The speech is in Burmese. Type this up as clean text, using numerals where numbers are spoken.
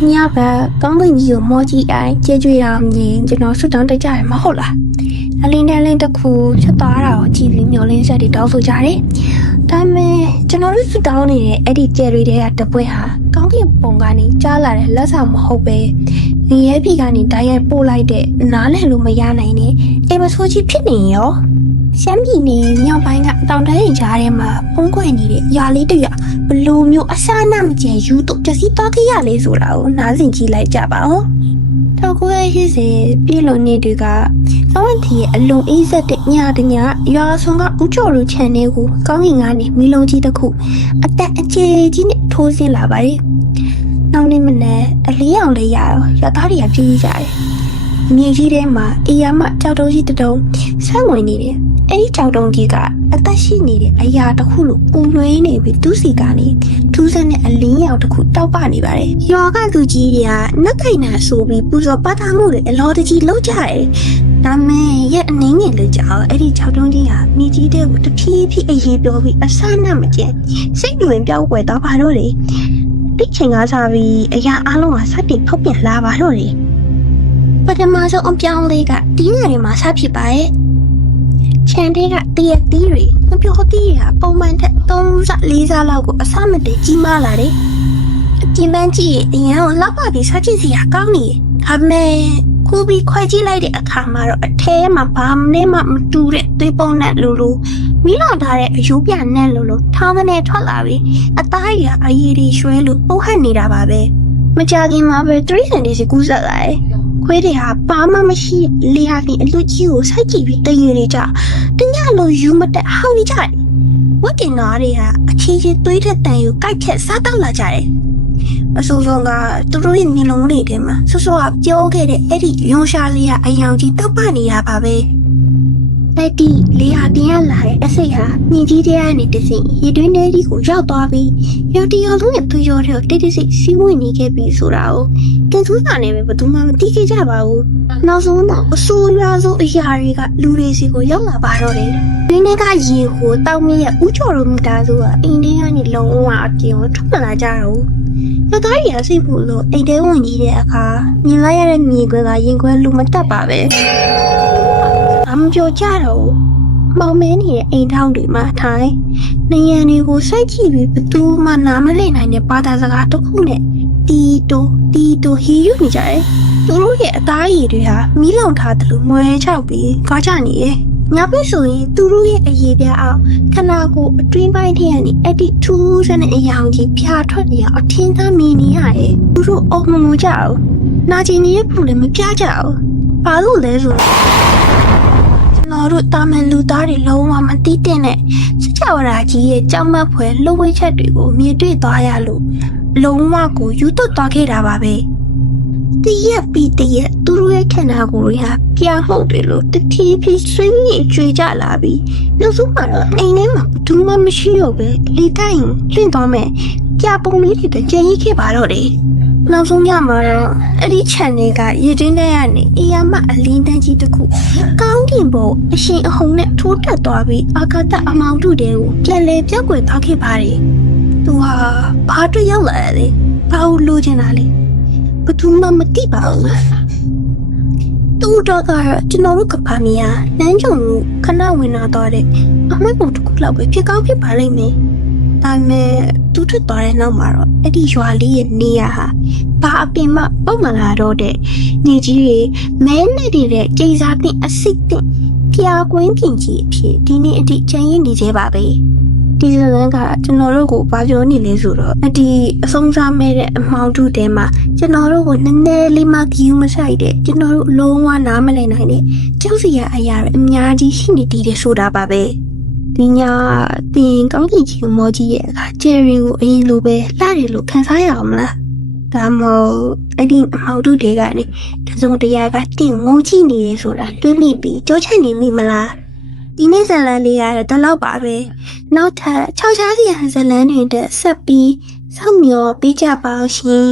nhà bà có bao nhiêu món gì ấy chơi chơi làm gì cho nó suốt đón tới trái mà hậu là lên tập khu cho tao rồi chỉ vì nhiều lên sẽ đi đâu rồi trái đấy ta mẹ cho nó suốt đón này ấy đi chơi đi à tập quay hả có cái bông gà này trả lại là sao mà hậu bề vì ấy bị gà này đại ấy bù lại để nó lại luôn mà ya này nè em mà số chi phí nhiều xem gì nè nhau bài ngặt tao thấy trả em mà không có gì để ya lấy được belum yo asana macam YouTube jadi tak kaya le surau nazin chi lai ja ba ho tao ko ai se pi lo ne de ka sawan thi along izat de nya ya song ka u chaw lo channel ko kaung yin nga ne mi long ji takhu atat ache ji ne tho sin la ba de naw ne mane ali yaung le ya ya ta ri ya pi ja deမြေကြီးထဲမှာအေးရမကြောက်တုံးကြီးတတုံးဆက်ဝင်နေတယ်အဲ့ဒီကြောက်တုံးကြီးကအသက်ရှိနေတဲ့အရာတစ်ခုလို့ပူနွေးနေပြီးသူ့စီကနေထူးဆန်းတဲ့အလင်းရောင်တစ်ခုတောက်ပနေပါတယ်ရွာကသူကြီးတွေကနက်ခိုင်နာဆိုပြီးပူဇော်ပတ်ထားမှုတွေအလောတကြီးလုပ်ကြတယ်ဒါမဲ့ရဲ့အနှင်းငယ်လေးကြောက်အဲ့ဒီကြောက်တုံးကြီးဟာမြေကြီးတဲ့ကိုတဖြည်းဖြည်းအေးပြောပြီးအဆန်းနဲ့မကျန်စိတ်တွင်ပြောက်ွယ်တော့ပါတော့လေဒီချိန်ကစားပြီးအရာအလုံးကစတင်ဖောက်ပြန်လာပါတော့လေပထမဆုံးအပြောင်းလေးကတီးငယ်တွေမှာစဖြစ်ပါရဲ့ချန်တဲ့ကတည့်ရတီးတွေမပြောတီးရပုံမှန်ထက်3 4 လောက်ကိုအစမတည်းကြီးမားလာတယ်အပြင်ပန်းကြည့်အရင်ကလောက်ပါပြီးစားကြည့်စီရကောင်းနေဒါပေမဲ့ခုပြီးခွဲကြည့်လိုက်တဲ့အခါမှာတော့အထဲမှာဘာမှမတူတဲ့သွေးပုံနဲ့လိုမိလောင်ထားတဲ့အယိုးပြနဲ့လိုထောင်းကနေထွက်လာပြီးအသားရအရည်တွေရွှဲလို့ပုတ်ဟတ်နေတာပါပဲမကြခင်မှာပဲ3 cm စီကူးဆက်လာတယ်ခွေးတွေဟာဘာမှမရှိလေဟာဒီအလူကြီးကိုစိုက်ကြည့်ပြီးတည်ရနေကြတညလိုယူမတက်ဟောင်းနေကြတယ်ဝတ်တင်နာတွေဟာအချင်းချင်းသွေးတဲ့တန်ကိုကိုက်ဖြတ်စားတော့လာကြတယ်အဆိုးဆုံးကသူတို့ရဲ့မျက်လုံးတွေထဲမှာဆော့ဆော့ကပြောခဲ့တဲ့အဲ့ဒီရုံရှာလေးဟာအယောင်ကြီးတောက်ပနေရပါပဲအဲ့ဒီလေဟာတင်ရလာတဲ့အစိတ်ဟာမြင်ကြီးတဲ့ကနေတစင်ရေတွင်းထဲကြီးကိုရောက်သွားပြီးရုတ်တရက်လုံးနဲ့သူရောတဲ့တိတ်တိတ်စီးဝင်နေခဲ့ပြီးဆိုတာကိုကင်သူစာနဲ့ပဲဘယ်သူမှမသိခဲ့ကြပါဘူးနောက်ဆုံးတော့အဆိုးရွားဆုံးအရာတွေကလူတွေစီကိုရောက်လာပါတော့တယ်။ဒီနေ့ကရေကိုတောက်မြရဲ့ဥချော်လိုမီတာဆိုကအင်းတင်းကနေလုံးဝအပြင်ကိုထွက်လာကြတော့။ရောက်သားရီအစိတ်ဖို့လို့အိမ်ထဲဝင်ကြီးတဲ့အခါမြင်လိုက်ရတဲ့မြေခွဲကရင်ခွဲလူမတက်ပါပဲ။အမပြောကြတော့မောင်မင်းရဲ့အိမ်ထောင်တွေမှာထိုင်နေရန်တွေကိုစိုက်ကြည့်ပြီးဘသူမှနားမလည်နိုင်တဲ့ဘာသာစကားတစ်ခုနဲ့တီတိုဟီယူနေကြတယ်သူတို့ရဲ့အသားရည်တွေဟာမီးလောင်ထားတယ်လို့မွဲချောက်ပြီးကားကြနေတယ်ညပိဆိုရင်သူတို့ရဲ့အရေးပြအောင်ခနာကိုအတွင်းပိုင်းထဲကနေအဲ့ဒီထူးဆန်းတဲ့အရာကြီးဖြာထွက်နေအောင်အထင်းသားမြင်နေရတယ်သူတို့အုံမကြအောင်နာကျင်နေတဲ့ပုံလည်းမပြကြအောင်ဘာလို့လဲဆိုတော့တို့တာမန်လူသားတွေလုံးဝမသိတဲ့နဲ့စကြဝဠာကြီးရဲ့ကြောက်မက်ဖွယ်လှုပ်ဝဲချက်တွေကိုမြင်တွေ့သွားရလို့လုံးဝကိုယူသွတ်သွားခဲ့တာပါပဲတရက်ပြီးတရက်သူတို့ရဲ့ခန္ဓာကိုယ်တွေဟာပြားမှုတ်တယ်လို့တတိဖြည်းဆွေးငင်ကြွေကြလာပြီးနောက်ဆုံးမှာတော့အိမ်ထဲမှာဘူးမှမရှိတော့ပဲလေတိုင်းလင့်သွားမယ်ပြားပုံလေးတွေကြံရိပ်ခဲ့ပါတော့တယ်နောက်ဆုံးညမှာတော့အဲ့ဒီ channel ကရည်တင်းတဲ့ကနေအေးရမအလင်းတန်းကြီးတစ်ခုကောင်းကင်ဘုံအရှင်အဟုန်နဲ့ထိုးတက်သွားပြီးအာကာသအမောင်တုတဲကိုပြန်လဲပြောက်ွယ်သွားခဲ့ပါတယ်သူဟာဘာတွေ့ရောက်လာလဲဘာလို့လိုချင်တာလဲဘသူမှမသိပါဘူးသူတော့ကကျွန်တော်တို့ကပါမီယာနန်းချုံကိုခဏဝင်လာတော့တဲ့အမေပုံတစ်ခုလောက်ပဲဖြစ်ကောင်းဖြစ်ပါလိမ့်မယ်ဒါပေမဲ့သူထွက်သွားတဲ့နောက်မှာတော့အဲ့ဒီရွာလေးရဲ့နေရာဟာဘာအပင်မှပုံမလာတော့တဲ့နေကြီးတွေမဲနဲ့တည်းတဲ့ကြိတ်စားတဲ့အစိတ်တဲ့ဖျားကွင်းပြင်ကြီးအဖြစ်ဒီနေ့အထိချမ်းရင်းနေသေးပါပဲဒီဇလန်ကကျွန်တော်တို့ကိုဘာပြောနေလဲဆိုတော့အဒီအဆုံးစားမဲ့တဲ့အမောင်တုတဲမှာကျွန်တော်တို့ကိုနည်းနည်းလေးမှဂီယူမဆိုင်တဲ့ကျွန်တော်တို့လုံးဝနားမလည်နိုင်တဲ့ကြောက်စရာအရာတွေအများကြီးရှိနေတည်တယ်ဆိုတာပါပဲဒီညတင်ကောင်းကင်ကြီးမောကြီးရဲ့အခါဂျယ်ရီကိုအရင်လိုပဲလှတယ်လို့ခံစားရအောင်မလားဒါမှမဟုတ်အဲ့ဒီအမောင်တုတဲကနေတစုံတရာကတင်ငုံကြည့်နေတယ်ဆိုတာတွေးမိပြီးကြောချင်နေမိမလားဒီနေ့ဇလန်လေးကတော့ဒီလောက်ပါပဲနောက်ထပ်6 6စီဇလန်တွေတက်ဆက်ပြီးစောင့်မျှော်ပေးကြပါအောင်ရှင်